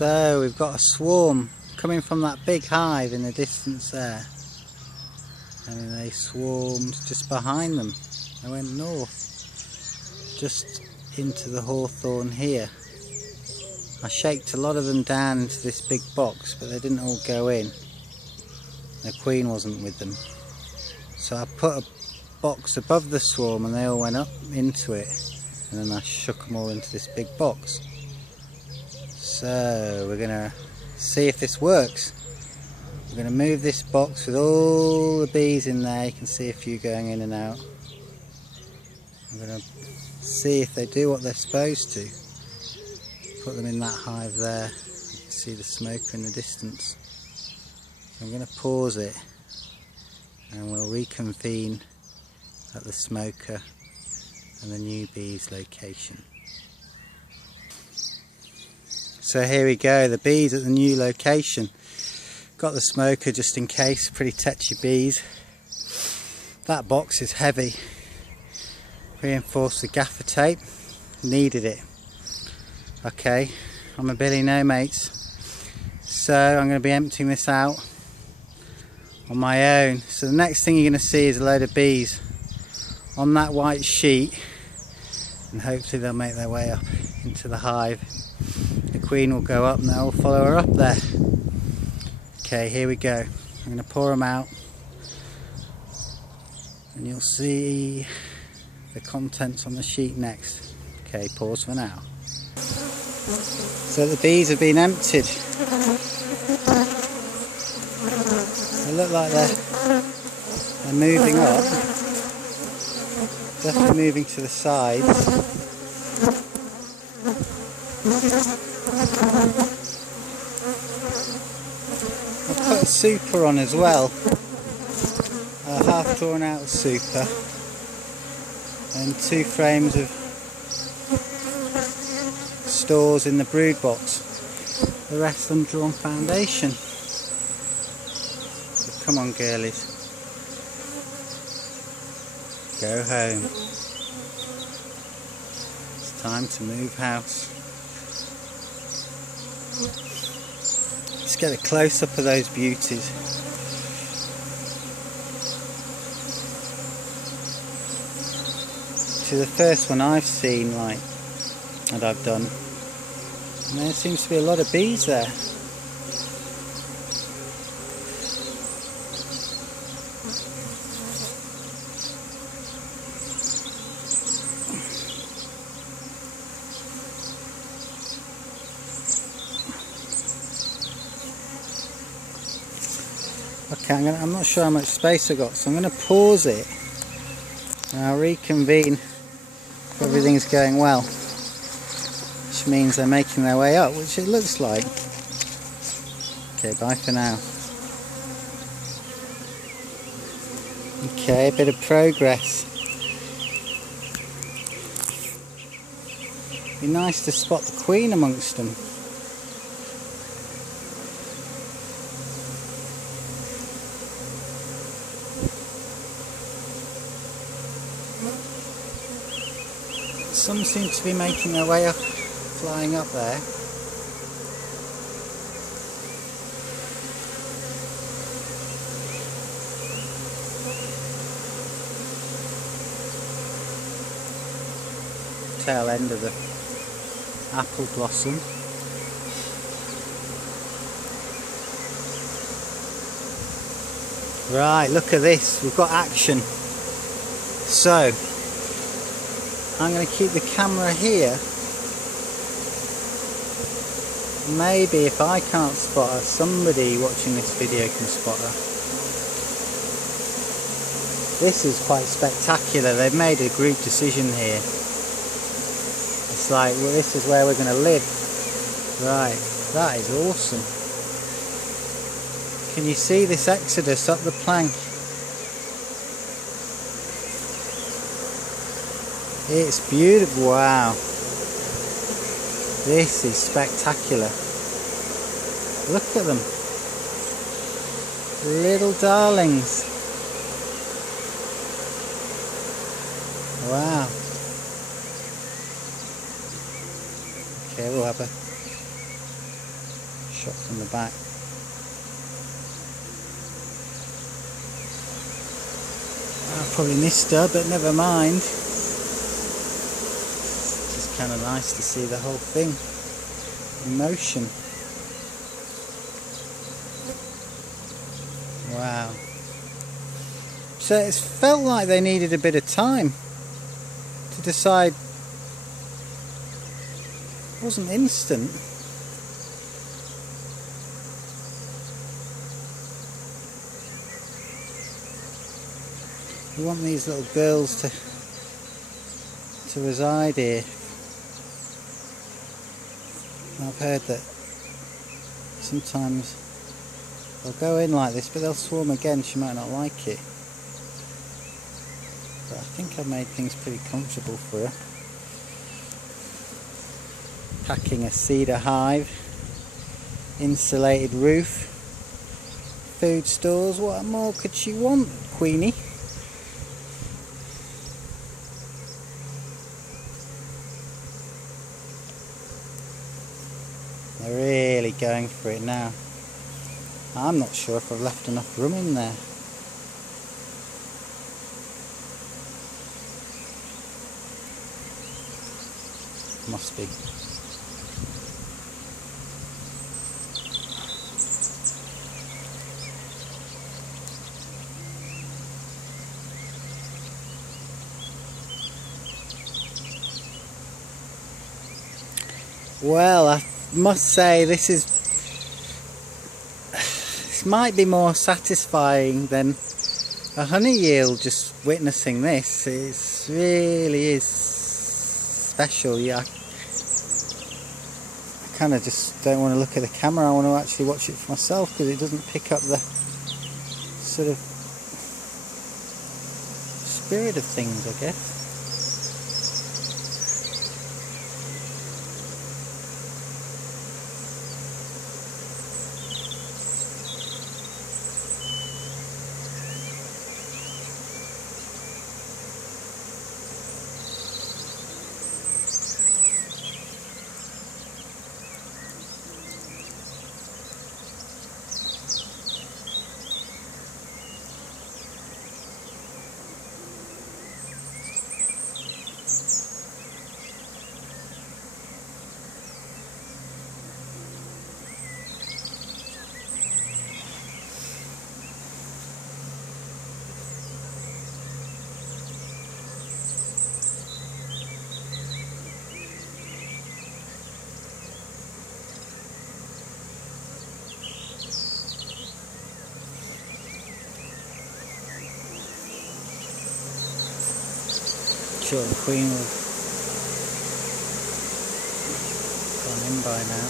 So we've got a swarm coming from that big hive in the distance there, and then they swarmed just behind them. They went north, just into the hawthorn here. I shaked a lot of them down into this big box, but they didn't all go in. The queen wasn't with them. So I put a box above the swarm and they all went up into it, and then I shook them all into this big box. So we're going to see if this works. We're going to move this box with all the bees in there. You can see a few going in and out. I'm going to see if they do what they're supposed to. Put them in that hive there. You can see the smoker in the distance. So I'm going to pause it and we'll reconvene at the smoker and the new bees location. So here we go, the bees at the new location. Got the smoker just in case, pretty touchy bees. That box is heavy. Reinforced with gaffer tape, needed it. Okay, I'm a Billy No Mates. So I'm going to be emptying this out on my own. So the next thing you're going to see is a load of bees on that white sheet, and hopefully they'll make their way up into the hive. The queen will go up and they'll follow her up there. Okay, here we go. I'm going to pour them out and you'll see the contents on the sheet next. Okay, pause for now. So the bees have been emptied. They look like they're moving up. Definitely moving to the sides. I've put a super on as well. A half drawn out super. And 2 frames of stores in the brood box. The rest undrawn foundation. So come on girlies, go home. It's time to move house. Let's get a close up of those beauties. To the first one I've seen, like, that I've done, and there seems to be a lot of bees there. Okay, I'm not sure how much space I got, so I'm going to pause it and I'll reconvene if everything's going well, which means they're making their way up, which it looks like. Okay, bye for now. Okay, a bit of progress. Be nice to spot the queen amongst them. Some seem to be making their way up, flying up there. Tail end of the apple blossom. Right, look at this, we've got action. So I'm going to keep the camera here. Maybe if I can't spot her, somebody watching this video can spot her. This is quite spectacular. They've made a group decision here. It's like, well, this is where we're going to live. Right, that is awesome. Can you see this exodus up the plank? It's beautiful, wow. This is spectacular. Look at them. Little darlings. Wow. Okay, we'll have a shot from the back. I probably missed her, but never mind. It's just kind of nice to see the whole thing in motion. Wow. So it felt like they needed a bit of time to decide. It wasn't instant. We want these little girls to reside here. I've heard that sometimes they'll go in like this, but they'll swarm again. She might not like it. But I think I've made things pretty comfortable for her. Packing a cedar hive, insulated roof, food stores. What more could she want, Queenie? They're really going for it now. I'm not sure if I've left enough room in there. Must be. Well, I must say this might be more satisfying than a honey yield. Just witnessing this, it really is special. Yeah, I kind of just don't want to look at the camera. I want to actually watch it for myself because it doesn't pick up the sort of spirit of things, I guess. Sure, the Queen will have gone in by now.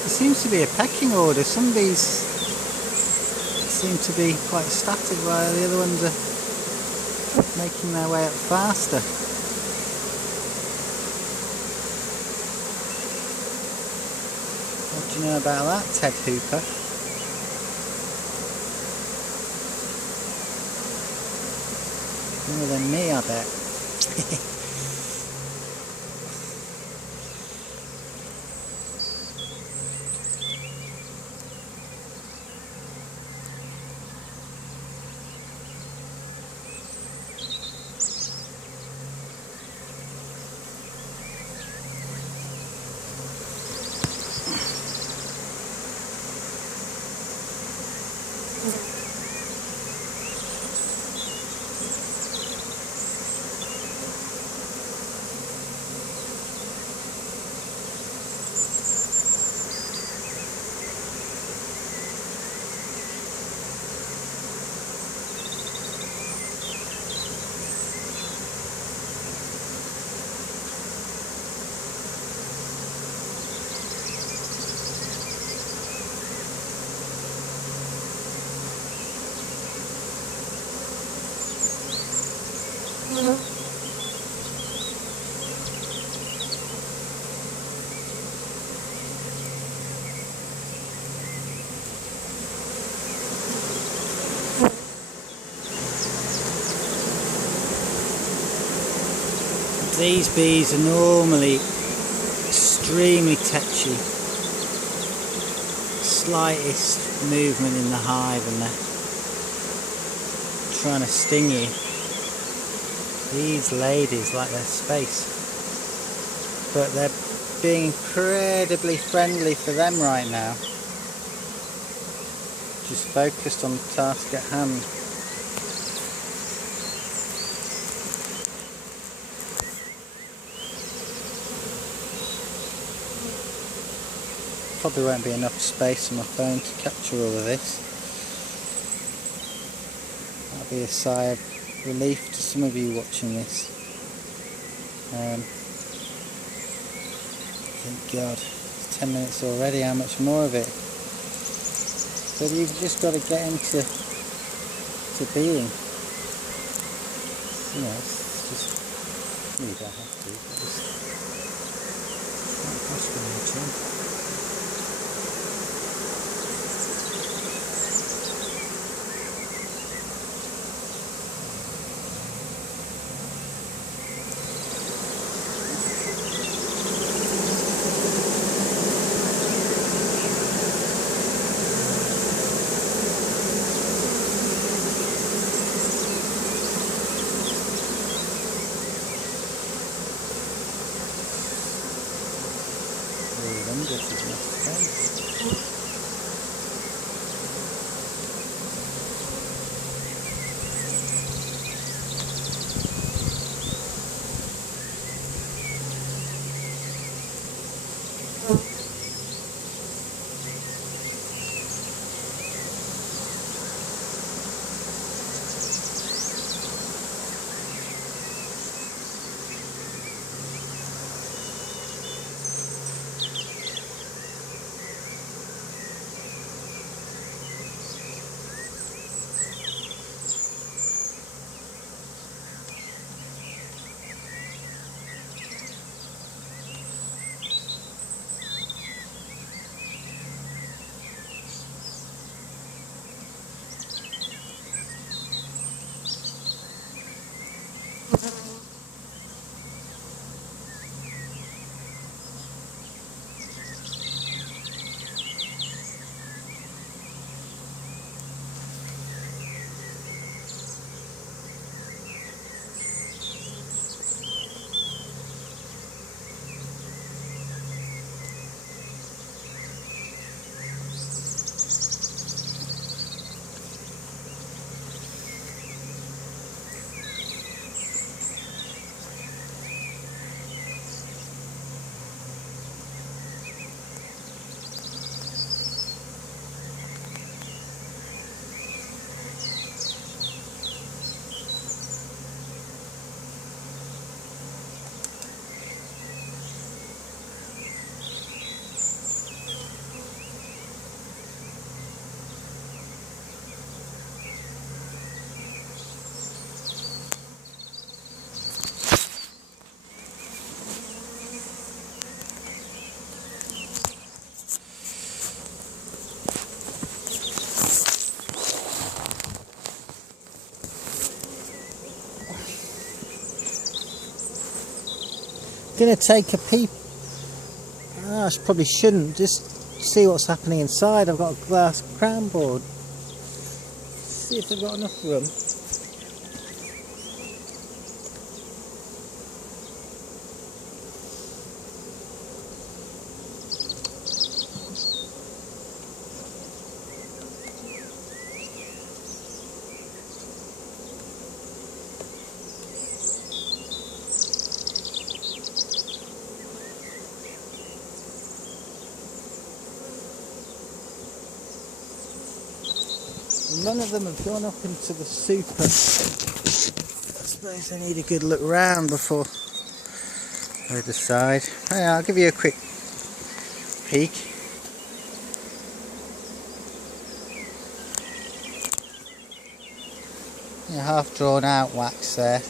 There seems to be a pecking order. Some bees seem to be quite static while the other ones are making their way up faster. What do you know about that, Ted Hooper? More than me, I bet. These bees are normally extremely touchy. Slightest movement in the hive and they're trying to sting you. These ladies like their space, but they're being incredibly friendly for them right now. Just focused on the task at hand. Probably won't be enough space on my phone to capture all of this. That'll be a sigh of relief to some of you watching this. Thank God, it's 10 minutes already, how much more of it? But you've just got to get into being. You know, it's just, you don't have to, but it's not frustrating. This is my friend. Gonna take a peep. I probably shouldn't, just see what's happening inside. I've got a glass crown board. See if they've got enough room. None of them have gone up into the super. I suppose I need a good look round before I decide. Hey, I'll give you a quick peek. Half drawn out wax there.